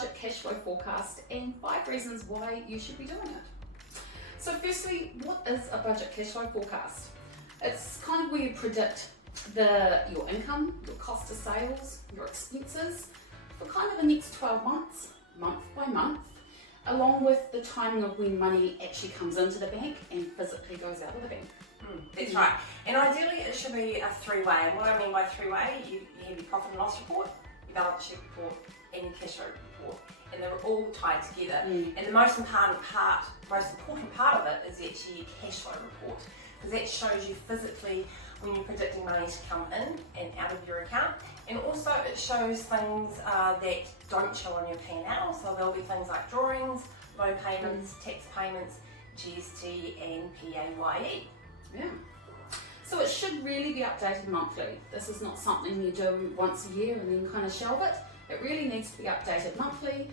budget cash flow forecast and 5 reasons why you should be doing it. So firstly, what is a budget cash flow forecast? It's kind of where you predict your income, your cost of sales, your expenses for kind of the next 12 months, month by month, along with the timing of when money actually comes into the bank and physically goes out of the bank. That's right. And ideally it should be a three-way. And what I mean by three-way, you have your profit and loss report, your balance sheet report, and your cash flow report. And they're all tied together. And the most important part of it is actually your cash flow report, because that shows you physically when you're predicting money to come in and out of your account. And also it shows things that don't show on your P&L. So there'll be things like drawings, loan payments, tax payments, GST and PAYE. Yeah. So it should really be updated monthly. This is not something you do once a year and then kind of shelve it. It really needs to be updated monthly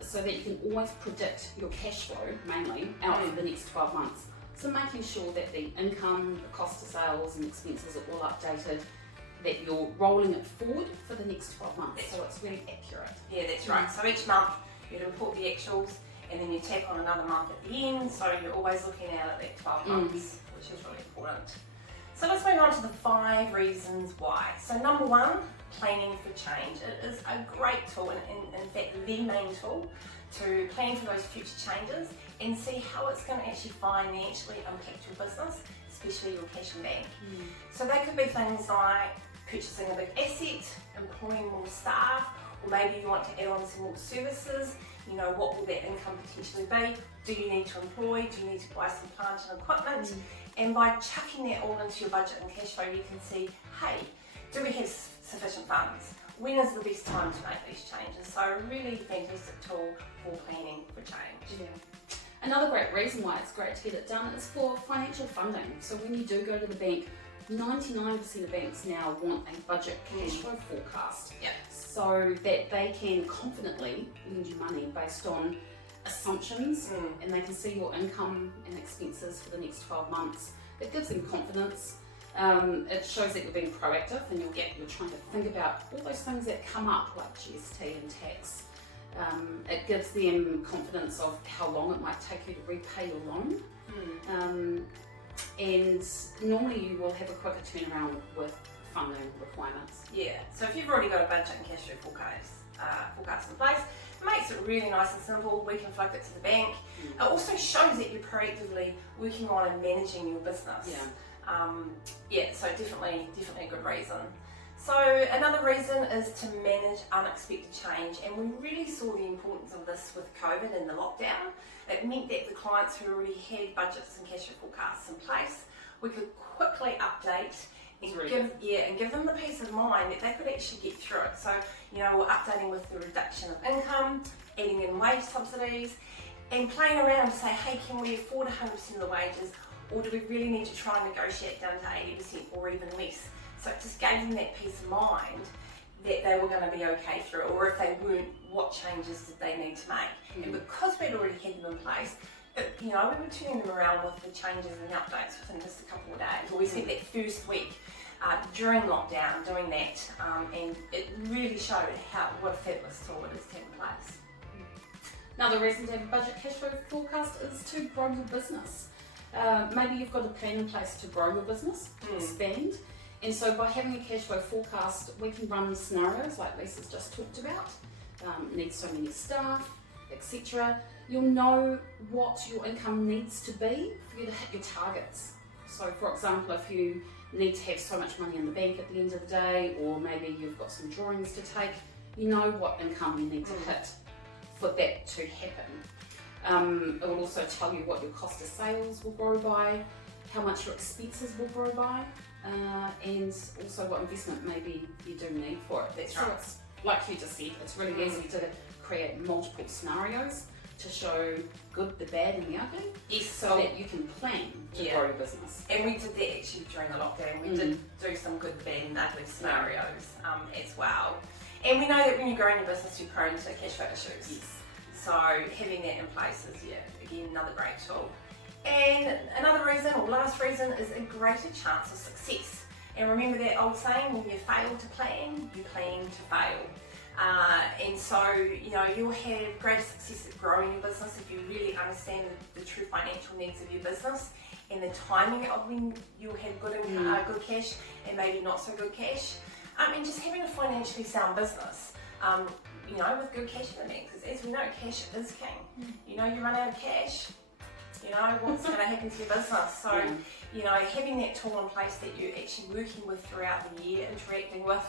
so that you can always predict your cash flow, mainly, out for the next 12 months. So making sure that the income, the cost of sales and expenses are all updated, that you're rolling it forward for the next 12 months, so it's really accurate. Yeah, that's right. So each month you'd report the actuals and then you tack on another month at the end, so you're always looking at that 12 months, which is really important. So let's move on to the 5 reasons why. So number 1, planning for change. It is a great tool, and in fact the main tool, to plan for those future changes and see how it's going to actually financially impact your business, especially your cash and bank. So they could be things like purchasing a big asset, employing more staff, or maybe you want to add on some more services. You know, what will that income potentially be? Do you need to employ? Do you need to buy some plant and equipment? And by chucking that all into your budget and cash flow, you can see, hey, do we have sufficient funds? When is the best time to make these changes? So a really fantastic tool for planning for change. Yeah. Another great reason why it's great to get it done is for financial funding. So when you do go to the bank, 99% of banks now want a budget cash flow forecast, so that they can confidently lend you money based on assumptions, and they can see your income and expenses for the next 12 months. It gives them confidence. It shows that you're being proactive and you're trying to think about all those things that come up, like GST and tax. It gives them confidence of how long it might take you to repay your loan. And normally you will have a quicker turnaround with funding requirements. Yeah, so if you've already got a budget and cash flow forecast in place, it makes it really nice and simple. We can flick it to the bank. It also shows that you're proactively working on and managing your business. So definitely a good reason. So another reason is to manage unexpected change, and we really saw the importance of this with COVID and the lockdown. It meant that the clients who already had budgets and cash flow forecasts in place, we could quickly update and give them the peace of mind that they could actually get through it. So, you know, we're updating with the reduction of income, adding in wage subsidies, and playing around to say, hey, can we afford 100% of the wages, or do we really need to try and negotiate down to 80% or even less? So it just gave them that peace of mind that they were going to be okay through it, or if they weren't, what changes did they need to make? And because we'd already had them in place, we were turning them around with the changes and updates within just a couple of days. We spent that first week during lockdown doing that, and it really showed what a fabulous tool it is to have in place. Another reason to have a budget cash flow forecast is to grow your business. Maybe you've got a plan in place to grow your business, to expand. And so by having a cash flow forecast, we can run scenarios like Lisa's just talked about. Need so many staff, etc. You'll know what your income needs to be for you to hit your targets. So for example, if you need to have so much money in the bank at the end of the day, or maybe you've got some drawings to take, you know what income you need to hit for that to happen. It will also tell you what your cost of sales will grow by, how much your expenses will grow by, and also what investment maybe you do need for it. That's so right. It's, like you just said, it's really easy to create multiple scenarios to show good, the bad and the ugly, so that you can plan to grow your business. And we did that actually during the lockdown. We did do some good, bad and ugly scenarios as well. And we know that when you're growing your business, you're prone to cash flow issues. So having that in place is, again, another great tool. And another reason, or last reason, is a greater chance of success. And remember that old saying, when you fail to plan, you plan to fail. And so, you'll have greater success at growing your business if you really understand the true financial needs of your business and the timing of when you'll have good income, good cash and maybe not so good cash. And just having a financially sound business, with good cash in the bank, because as we know, cash is king. You run out of cash, what's going to happen to your business. So, having that tool in place that you're actually working with throughout the year, interacting with,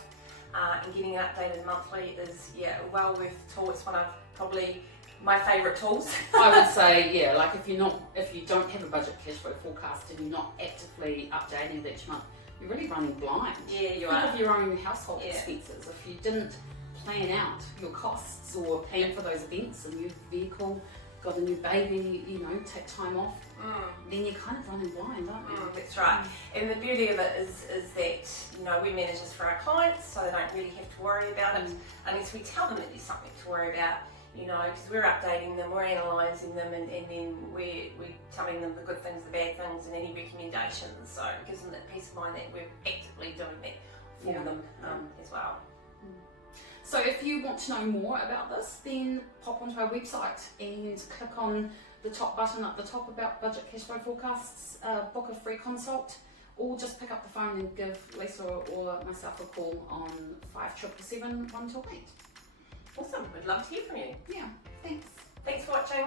and getting it updated monthly is well worth the tool. It's one of probably my favourite tools. I would say, like if you don't have a budget cash flow forecast and you're not actively updating it each month, you're really running blind. Yeah, you Think are. of your own household expenses. If you didn't plan out your costs or plan for those events, a new vehicle, got a new baby, take time off, then you're kind of running blind, aren't you? That's right. And the beauty of it is that, we manage this for our clients, so they don't really have to worry about it unless we tell them that there's something to worry about, because we're updating them, we're analysing them, and then we're telling them the good things, the bad things, and any recommendations. So it gives them that peace of mind that we're actively doing that for them as well. So if you want to know more about this, then pop onto our website and click on the top button at the top about budget cash flow forecasts, book a free consult, or just pick up the phone and give Lisa or myself a call on 5777 128. Awesome, we'd love to hear from you. Yeah, thanks. Thanks for watching.